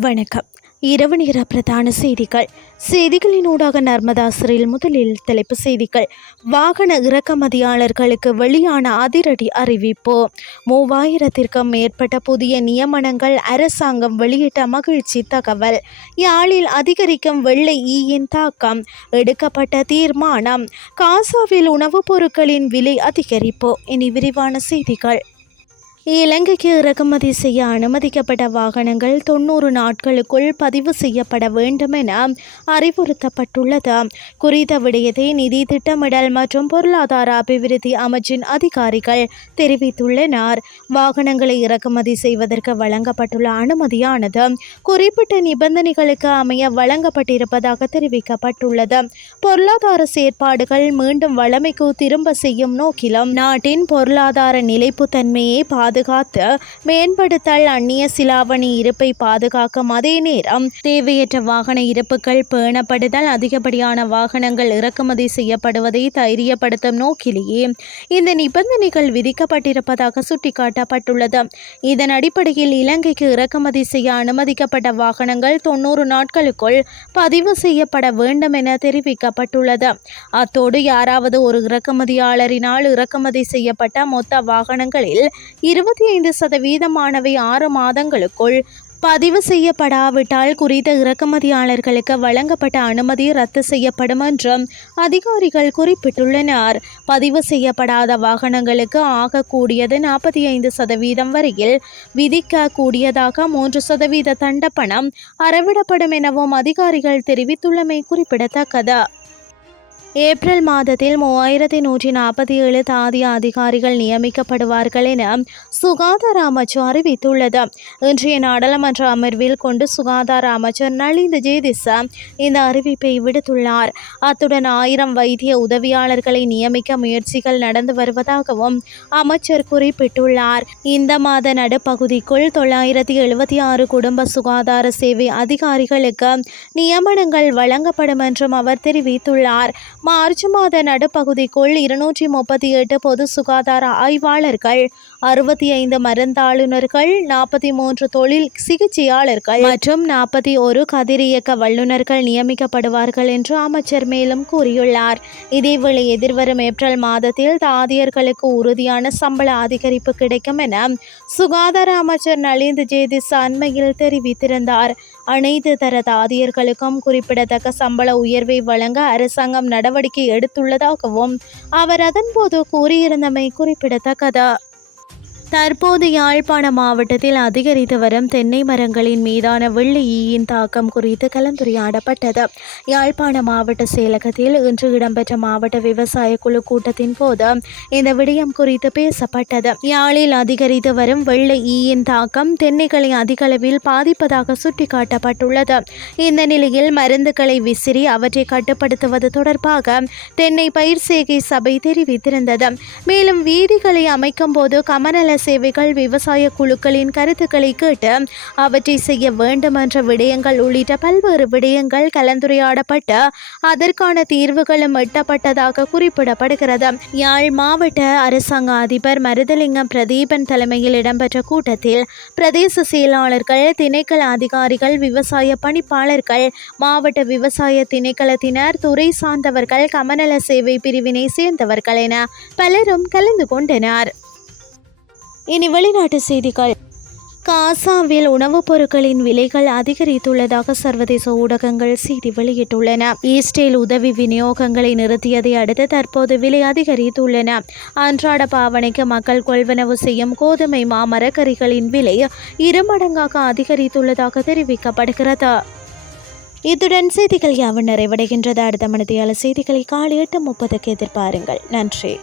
வணக்கம். இரவு நேர பிரதான செய்திகள். செய்திகளின் ஊடாக நர்மதாசரில் முதலில் தலைப்பு செய்திகள். வாகன இறக்குமதியாளர்களுக்கு வெளியான அதிரடி அறிவிப்பு. மூவாயிரத்திற்கும் மேற்பட்ட புதிய நியமனங்கள் அரசாங்கம் வெளியிட்ட மகிழ்ச்சி தகவல். யாழில் அதிகரிக்கும் வெள்ளை ஈயின் தாக்கம். எடுக்கப்பட்ட தீர்மானம். காசாவில் உணவுப் பொருட்களின் விலை அதிகரிப்பு. இனி விரிவான செய்திகள். இலங்கைக்கு இறக்குமதி செய்ய அனுமதிக்கப்பட்ட வாகனங்கள் தொண்ணூறு நாட்களுக்குள் பதிவு செய்யப்பட வேண்டும் என அறிவுறுத்தப்பட்டுள்ளது. குறித்த விடயத்தை நிதி திட்டமிடல் மற்றும் பொருளாதார அபிவிருத்தி அமைச்சின் அதிகாரிகள் தெரிவித்துள்ளனர். வாகனங்களை இறக்குமதி செய்வதற்கு வழங்கப்பட்டுள்ள அனுமதியானது குறிப்பிட்ட நிபந்தனைகளுக்கு அமைய வழங்கப்பட்டிருப்பதாக தெரிவிக்கப்பட்டுள்ளது. பொருளாதார செயற்பாடுகள் மீண்டும் வளமைக்கு திரும்ப செய்யும் நோக்கிலும் நாட்டின் பொருளாதார நிலைப்புத்தன்மையை பாதுகாத்து மேம்படுத்தல் அந்நிய சிலாவணி இருப்பை பாதுகாக்கும் அதே நேரம். தேவையற்ற வாகன இருப்புகள் பேணப்படுதல் அதிகப்படியான வாகனங்கள் இறக்குமதி செய்யப்படுவதை தைரியப்படுத்தும் நோக்கிலேயே இந்த நிபந்தனைகள் விதிக்கப்பட்டிருப்பதாக சுட்டிக்காட்டப்பட்டுள்ளது. இதன் அடிப்படையில் இலங்கைக்கு இறக்குமதி செய்ய அனுமதிக்கப்பட்ட வாகனங்கள் தொண்ணூறு நாட்களுக்குள் பதிவு செய்யப்பட வேண்டும் என தெரிவிக்கப்பட்டுள்ளது. அத்தோடு யாராவது ஒரு இறக்குமதியாளரினால் இறக்குமதி செய்யப்பட்ட மொத்த வாகனங்களில் இருபத்தி ஐந்து சதவீதமானவை ஆறு மாதங்களுக்குள் பதிவு செய்யப்படாவிட்டால் குறித்த இறக்குமதியாளர்களுக்கு வழங்கப்பட்ட அனுமதி ரத்து செய்யப்படும் என்றும் அதிகாரிகள் குறிப்பிட்டுள்ளனர். பதிவு செய்யப்படாத வாகனங்களுக்கு ஆகக்கூடியது நாற்பத்தி ஐந்து சதவீதம் வரையில் விதிக்கக்கூடியதாக மூன்று சதவீத தண்டப்பணம் அறவிடப்படும் எனவும் அதிகாரிகள் தெரிவித்துள்ளமை குறிப்பிடத்தக்கது. ஏப்ரல் மாதத்தில் மூவாயிரத்தி நூற்றி நாற்பத்தி ஏழு தாதிய அதிகாரிகள் நியமிக்கப்படுவார்கள் என சுகாதார அமைச்சர் அறிவித்துள்ளது. இன்றைய நாடாளுமன்ற அமர்வில் கொண்டு சுகாதார அமைச்சர் நளிந்த ஜேதிச இந்த அறிவிப்பை விடுத்துள்ளார். அத்துடன் ஆயிரம் வைத்திய உதவியாளர்களை நியமிக்க முயற்சிகள் நடந்து வருவதாகவும் அமைச்சர் குறிப்பிட்டுள்ளார். இந்த மாத நடுப்பகுதிக்குள் தொள்ளாயிரத்தி எழுபத்தி ஆறு குடும்ப சுகாதார சேவை அதிகாரிகளுக்கு நியமனங்கள் வழங்கப்படும் என்றும் அவர் தெரிவித்துள்ளார். மார்ச் மாத நடுப்பகுதிக்குள் இருநூற்றி முப்பத்தி எட்டு பொது சுகாதார ஆய்வாளர்கள் அறுபத்தி ஐந்து மருந்தாளுநர்கள் நாற்பத்தி மூன்று தொழில் சிகிச்சையாளர்கள் மற்றும் நாற்பத்தி ஒரு கதிரியக்க வல்லுநர்கள் நியமிக்கப்படுவார்கள் என்று அமைச்சர் மேலும் கூறியுள்ளார். இதேவேளை எதிர்வரும் ஏப்ரல் மாதத்தில் தாதியர்களுக்கு உறுதியான சம்பள அதிகரிப்பு கிடைக்கும் என சுகாதார அமைச்சர் நலிந்து ஜேதிஸ் அண்மையில் தெரிவித்திருந்தார். அனைத்து தர தாதியர்களுக்கும் குறிப்பிடத்தக்க சம்பள உயர்வை வழங்க அரசாங்கம் நடவடிக்கை எடுத்துள்ளதாகவும் அவர் அதன்போது கூறியிருந்தமை குறிப்பிடத்தக்கது. தற்போது யாழ்ப்பாண மாவட்டத்தில் அதிகரித்து வரும் தென்னை மரங்களின் மீதான வெள்ளை ஈயின் தாக்கம் குறித்து கலந்துரையாடப்பட்டது. யாழ்ப்பாண மாவட்ட செயலகத்தில் இன்று இடம்பெற்ற மாவட்ட விவசாய குழு கூட்டத்தின் போது இந்த விடயம் குறித்து பேசப்பட்டது. யாழில் அதிகரித்து வரும் வெள்ளை ஈயின் தாக்கம் தென்னைகளை அதிகளவில் பாதிப்பதாக சுட்டிக்காட்டப்பட்டுள்ளது. இந்த நிலையில் மருந்துகளை விசிறி அவற்றை கட்டுப்படுத்துவது தொடர்பாக தென்னை பயிர் சேகை சபை தெரிவித்திருந்தது. மேலும் வீதிகளை அமைக்கும் போது கமநல சேவைகள் விவசாய குழுக்களின் கருத்துக்களை கேட்டு அவற்றை செய்ய வேண்டும் என்ற விடயங்கள் உள்ளிட்ட பல்வேறு விடயங்கள் கலந்துரையாடப்பட்டு அதற்கான தீர்வுகளும் எட்டப்பட்டதாக குறிப்பிடப்படுகிறது. யாழ் மாவட்ட அரசாங்க அதிபர் மருதலிங்கம் பிரதீபன் தலைமையில் இடம்பெற்ற கூட்டத்தில் பிரதேச செயலாளர்கள் திணைக்கள அதிகாரிகள் விவசாய பணிப்பாளர்கள் மாவட்ட விவசாய திணைக்களத்தினர் துறை சார்ந்தவர்கள் கமநல சேவை பிரிவினை சேர்ந்தவர்கள் என பலரும் கலந்து கொண்டனர். இனி வெளிநாட்டு செய்திகள். காசாவில் உணவுப் பொருட்களின் விலைகள் அதிகரித்துள்ளதாக சர்வதேச ஊடகங்கள் செய்தி வெளியிட்டுள்ளன. ஈஸ்டேல் உதவி விநியோகங்களை நிறுத்தியதை அடுத்து தற்போது விலை அதிகரித்துள்ளன. அன்றாட பாவனைக்கு மக்கள் கொள்வனவு செய்யும் கோதுமை மா மரக்கறிகளின் விலை இருமடங்காக அதிகரித்துள்ளதாக தெரிவிக்கப்படுகிறது. இத்துடன் செய்திகள் யாவும் நிறைவடைகின்றது. அடுத்த மனதியால செய்திகளை காலை எட்டு முப்பதுக்கு எதிர்பாருங்கள். நன்றி.